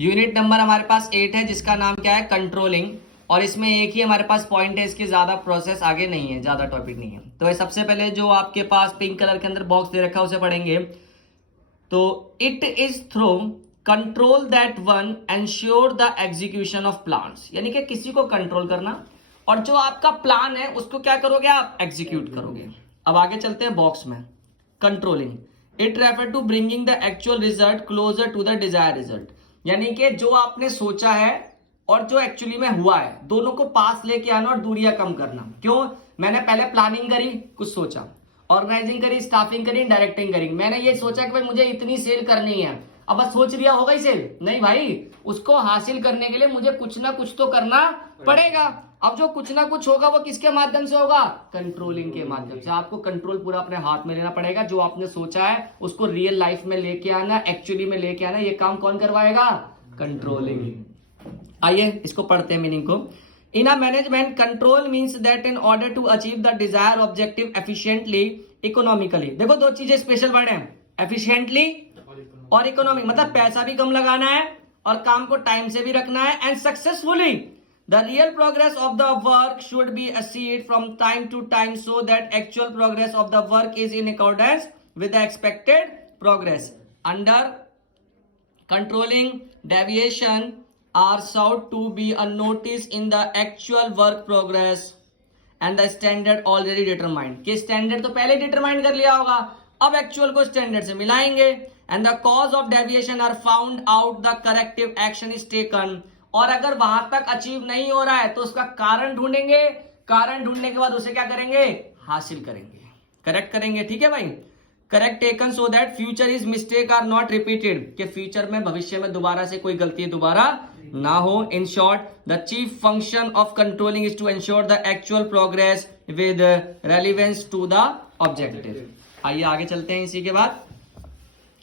Unit number हमारे पास 8 है जिसका नाम क्या है, कंट्रोलिंग। और इसमें एक ही हमारे पास पॉइंट है, इसकी ज्यादा प्रोसेस आगे नहीं है, ज्यादा टॉपिक नहीं है। तो ये सबसे पहले जो आपके पास पिंक कलर के अंदर बॉक्स दे रखा है उसे पढ़ेंगे। तो it is through control that one ensure the execution of plans, यानी कि किसी को कंट्रोल करना और जो आपका प्लान है उसको क्या करोगे आप, एग्जीक्यूट करोगे। अब आगे चलते हैं बॉक्स में। Controlling it refer to bringing the actual result closer to the desire result, यानी कि जो आपने सोचा है और जो एक्चुअली में हुआ है दोनों को पास लेके आना और दूरियां कम करना। क्यों, मैंने पहले प्लानिंग करी, कुछ सोचा, ऑर्गेनाइजिंग करी, स्टाफिंग करी, डायरेक्टिंग करी। मैंने ये सोचा कि भाई मुझे इतनी सेल करनी है, अब बस सोच लिया होगा ही सेल नहीं भाई, उसको हासिल करने के लिए मुझे कुछ ना कुछ तो करना पड़ेगा। अब जो कुछ ना कुछ होगा वो किसके माध्यम से होगा, कंट्रोलिंग के माध्यम से। आपको कंट्रोल पूरा अपने हाथ में लेना पड़ेगा, जो आपने सोचा है उसको रियल लाइफ में लेके आना, एक्चुअली में लेके आना, ये काम कौन करवाएगा, कंट्रोलिंग। आइए इसको पढ़ते हैं मीनिंग को। In a management control means that in order to achieve the desire objective efficiently economically. देखो दो चीजें स्पेशल वर्ड हैं, एफिशिएंटली और इकोनॉमिक, मतलब पैसा भी कम लगाना है और काम को टाइम से भी रखना है, and successfully. The real progress of the work should be achieved from time to time so that actual progress of the work is in accordance with the expected progress. Under controlling, deviation are sought to be a notice in the actual work progress and the standard already determined. कि standard तो पहले determine कर लिया होगा, अब actual को standard से मिलाएंगे। And the cause of deviation are found out, the corrective action is taken. और अगर वहां तक अचीव नहीं हो रहा है तो उसका कारण ढूंढेंगे, कारण ढूंढने के बाद उसे क्या करेंगे, हासिल करेंगे, करेक्ट करेंगे। ठीक है भाई, correct taken so that future is mistake are not repeated, कि फ्यूचर में भविष्य में दोबारा से कोई गलती दोबारा ना हो। In short the chief function of controlling is to ensure the actual progress with relevance to the objective. आइए आगे चलते हैं। इसी के बाद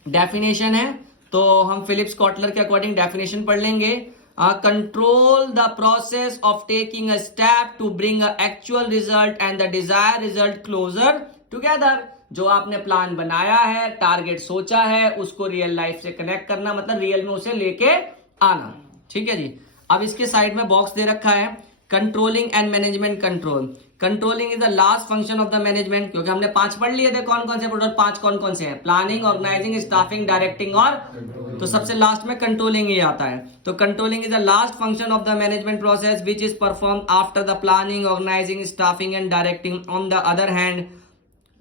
डेफिनेशन है, तो हम फिलिप्स कॉटलर के अकॉर्डिंग डेफिनेशन पढ़ लेंगे। Control the process of taking a step to bring an actual result and the desired result closer together। जो आपने प्लान बनाया है, टारगेट सोचा है, उसको रियल लाइफ से कनेक्ट करना, मतलब रियल में उसे लेके आना। ठीक है जी। अब इसके साइड में बॉक्स दे रखा है, controlling and management control. Controlling is the last function of the management, क्योंकि हमने 5 पढ़ लिए थे, कौन कौन से टोटल 5 कौन कौन से हैं, प्लानिंग, ऑर्गेनाइजिंग, स्टाफिंग, डायरेक्टिंग और तो सबसे लास्ट में कंट्रोलिंग ही आता है। तो controlling is the last function of the management process which is perform after the planning, organising, staffing and directing. On the other hand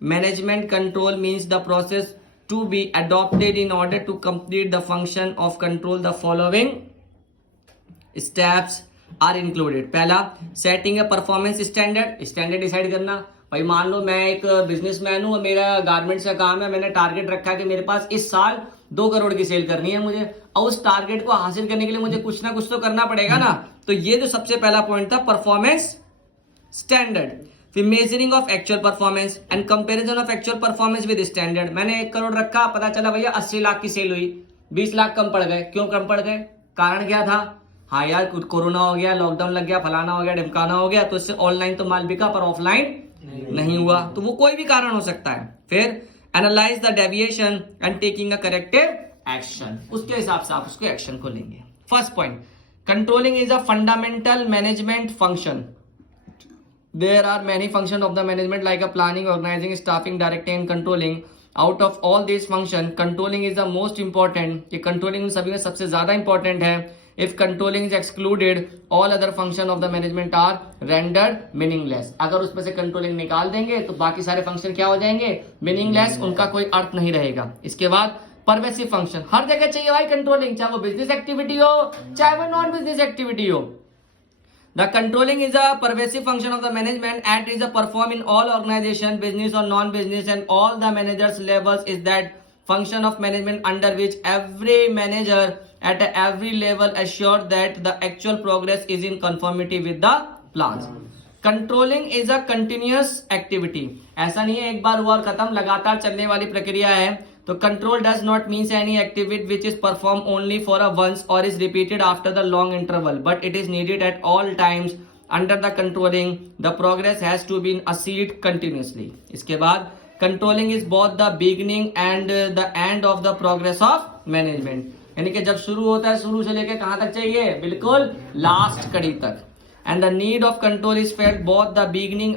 management control means the process to be adopted in order to complete the function of control. The following steps are included. पहला, setting a performance standard, standard decide करना। भाई मान लो मैं एक businessman हूं और मेरा garments का काम है, मैंने टारगेट रखा है कि मेरे पास इस साल 2 करोड़ की सेल करनी है मुझे, और उस टारगेट को हासिल करने के लिए मुझे कुछ ना कुछ तो करना पड़ेगा ना। तो ये जो सबसे पहला पॉइंट था, परफॉर्मेंस स्टैंडर्ड। फिर measuring of actual performance and comparison of actual performance with standard. मैंने 1 करोड़ रखा, पता चला भैया 80 लाख की सेल हुई, 20 लाख कम पड़ गए। क्यों कम पड़ गए, कारण क्या था, हाँ यार कोरोना हो गया, लॉकडाउन लग गया, फलाना हो गया, ढिमकाना हो गया, तो इससे ऑनलाइन तो माल बिका पर ऑफलाइन नहीं हुआ। तो वो कोई भी कारण हो सकता है। फिर analyse the deviation and taking a corrective action, उसके हिसाब से आप उसको एक्शन को लेंगे। First point, controlling is a fundamental management function. There are many function of the management like a planning, organising, staffing, directing and controlling. Out of all this function controlling is the most important, कि controlling सभी में सबसे ज्यादा important है। If controlling is excluded, all other function of the management are rendered meaningless। अगर उसमें से controlling निकाल देंगे तो बाकी सारे फंक्शन क्या हो जाएंगे, मीनिंगलेस, उनका कोई अर्थ नहीं रहेगा। इसके बाद परवेसिव फंक्शन, हर जगह चाहिए भाई कंट्रोलिंग, चाहे वो बिजनेस एक्टिविटी हो चाहे वो नॉन बिजनेस एक्टिविटी हो। The controlling is a pervasive function of the management and is a perform in all organization, business or non-business, and all the managers levels is that function of management under which every manager at every level assure that the actual progress is in conformity with the plans। Controlling is a continuous activity, ऐसा नहीं है एक बार हुआ और खत्म, लगातार चलने वाली प्रक्रिया है। तो control does not means any activity which is perform only for a once और is repeated after the long interval, but it is needed at all times under the controlling. The progress has to be assessed continuously. इसके बाद controlling is both the beginning and the end of the progress of management. यानी कि जब शुरू होता है शुरू से लेकर कहां तक चाहिए, बिल्कुल लास्ट कड़ी तक. And the need of control is felt both the beginning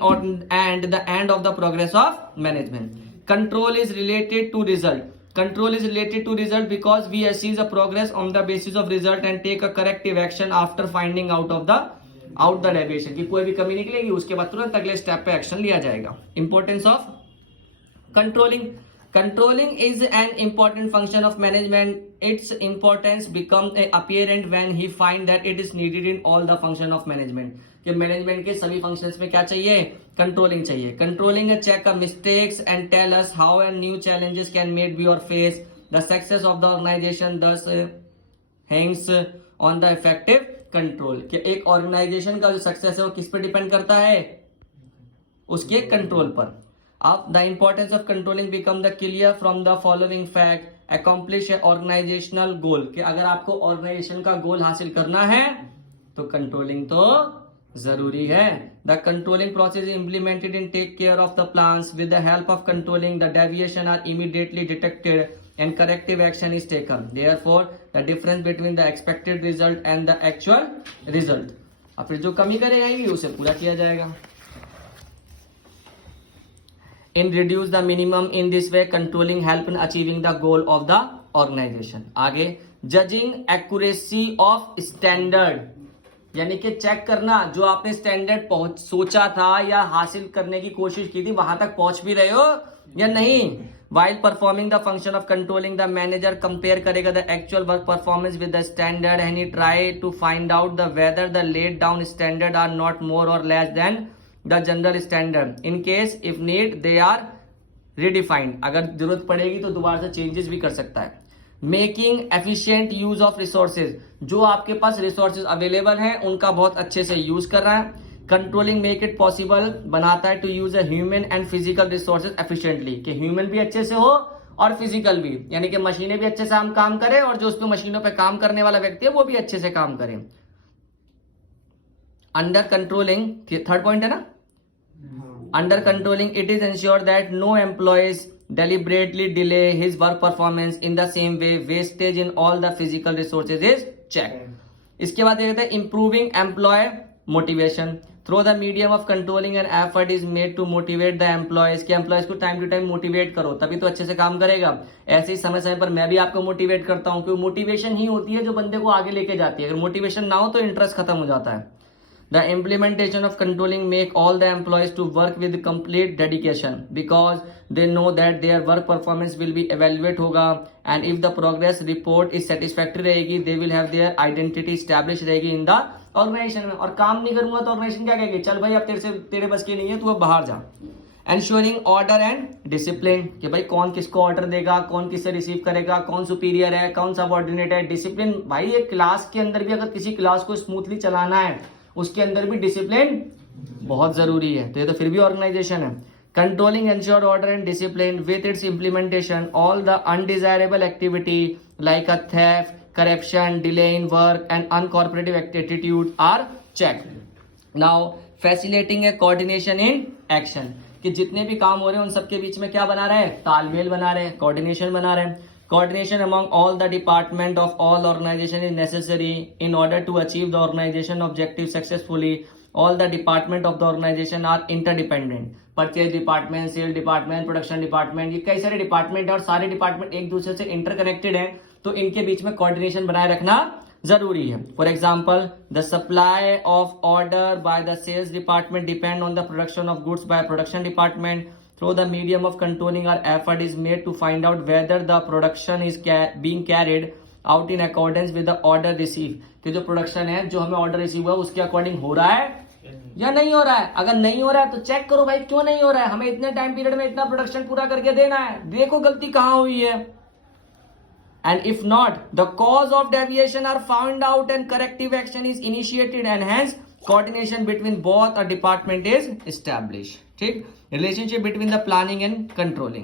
and the end of the progress of management. Control is related to result. Control is related to result because we assess the progress on the basis of result and take a corrective action after finding out the deviation. कि कोई भी कमी निकलेगी उसके बाद तुरंत अगले step पे एक्शन लिया जाएगा. Importance of controlling. Controlling is an important function of management. Its importance becomes apparent when he finds that it is needed in all the function of management. कि मैनेजमेंट के सभी फंक्शंस में क्या चाहिए, controlling चाहिए. Controlling a check of mistakes and tell us how and new challenges can made be or face. The success of the organization thus hangs on the effective control. कि एक organisation का जो success है वो किस पे depend करता है, उसके कंट्रोल पर. अब the importance of controlling become the clear from the following fact. Accomplish a organizational goal. कि अगर आपको ऑर्गेनाइजेशन का गोल हासिल करना है तो कंट्रोलिंग तो जरूरी है. The controlling process is implemented in take care of the plans. With the help of controlling, the deviation are immediately detected and corrective action is taken. Therefore, the difference between the expected result and the actual result. अब फिर जो कमी करेगी उसे पूरा किया जाएगा. In reduce the minimum in this way, controlling help in achieving the goal of the organization. आगे judging accuracy of standard, यानी कि चेक करना जो आपने स्टैंडर्ड सोचा था या हासिल करने की कोशिश की थी वहां तक पहुंच भी रहे हो या नहीं. While performing the function of controlling, the manager compare करेगा the actual work performance with the standard and he try to find out the whether the laid down standard are not more or less than the general standard. In case if need they are redefined. अगर जरूरत पड़ेगी तो दोबारा से changes भी कर सकता है. Making efficient use of resources, जो आपके पास रिसोर्सेज अवेलेबल हैं उनका बहुत अच्छे से यूज कर रहा है. कंट्रोलिंग मेक इट पॉसिबल, बनाता है to use a human and physical resources efficiently, कि ह्यूमन भी अच्छे से हो और फिजिकल भी, यानी कि मशीनें भी अच्छे से हम काम करें और जो उस पर मशीनों पे काम करने वाला व्यक्ति है वो भी अच्छे से काम करे. अंडर कंट्रोलिंग, थर्ड पॉइंट है ना. Under controlling, it is ensured that no employees deliberately delay his work performance. In the same way, wastage in all the physical resources is checked. इसके बाद देखते हैं improving employee motivation. Through the medium of controlling, an effort is made to motivate the employees. कि employees को time to time motivate करो तभी तो अच्छे से काम करेगा. ऐसे ही समय समय पर मैं भी आपको motivate करता हूँ, क्योंकि motivation ही होती है जो बंदे को आगे लेके जाती है. अगर motivation ना हो तो interest खत्म हो जाता है. The implementation of controlling make all the employees to work with complete dedication because they know that their work performance will be evaluate होगा and if the progress report is satisfactory रहेगी they will have their identity established रहेगी in the organization में. और काम नहीं करूंगा तो organization क्या कहेगी, चल भाई अब तेरे बस की नहीं है, तू अब बाहर जा. Ensuring order and discipline, कि भाई कौन किसको ऑर्डर देगा, कौन किससे रिसीव करेगा, कौन सुपीरियर है, कौन सबऑर्डिनेट है. डिसिप्लिन भाई एक क्लास के अंदर भी अगर किसी क्लास को स्मूथली चलाना है उसके अंदर भी डिसिप्लिन बहुत जरूरी है. तो ये तो फिर भी ऑर्गेनाइजेशन है. Controlling ensure order and discipline with its implementation all the undesirable activity like a theft, corruption, delay in work and uncooperative attitude are check. Now facilitating a coordination in action, कि जितने भी काम हो रहे हैं उन सबके बीच में क्या बना रहे हैं, तालमेल बना रहे हैं, कोऑर्डिनेशन बना रहे हैं. Coordination among all the department of all organization is necessary in order to achieve the organization objective successfully. All the department of the organization are interdependent. Purchase department, sales department, production department, ये कई सारे department है और सारे department एक दूसरे से interconnected हैं, तो इनके बीच में कोऑर्डिनेशन बनाए रखना जरूरी है. For example the supply of order by the sales department depend on the production of goods by production department. Through the medium of controlling, our effort is made to find out whether the production is being carried out in accordance with the order received. कि जो production है, जो हमें order receive हुआ उसके according हो रहा है या नहीं हो रहा है. अगर नहीं हो रहा है तो चेक करो भाई क्यों नहीं हो रहा है. हमें इतने टाइम पीरियड में इतना प्रोडक्शन पूरा करके देना है, देखो गलती कहां हुई है. And if not, the cause of deviation are found out and corrective action is initiated and hence coordination between both a department is established. ठीक, relationship between the planning and controlling.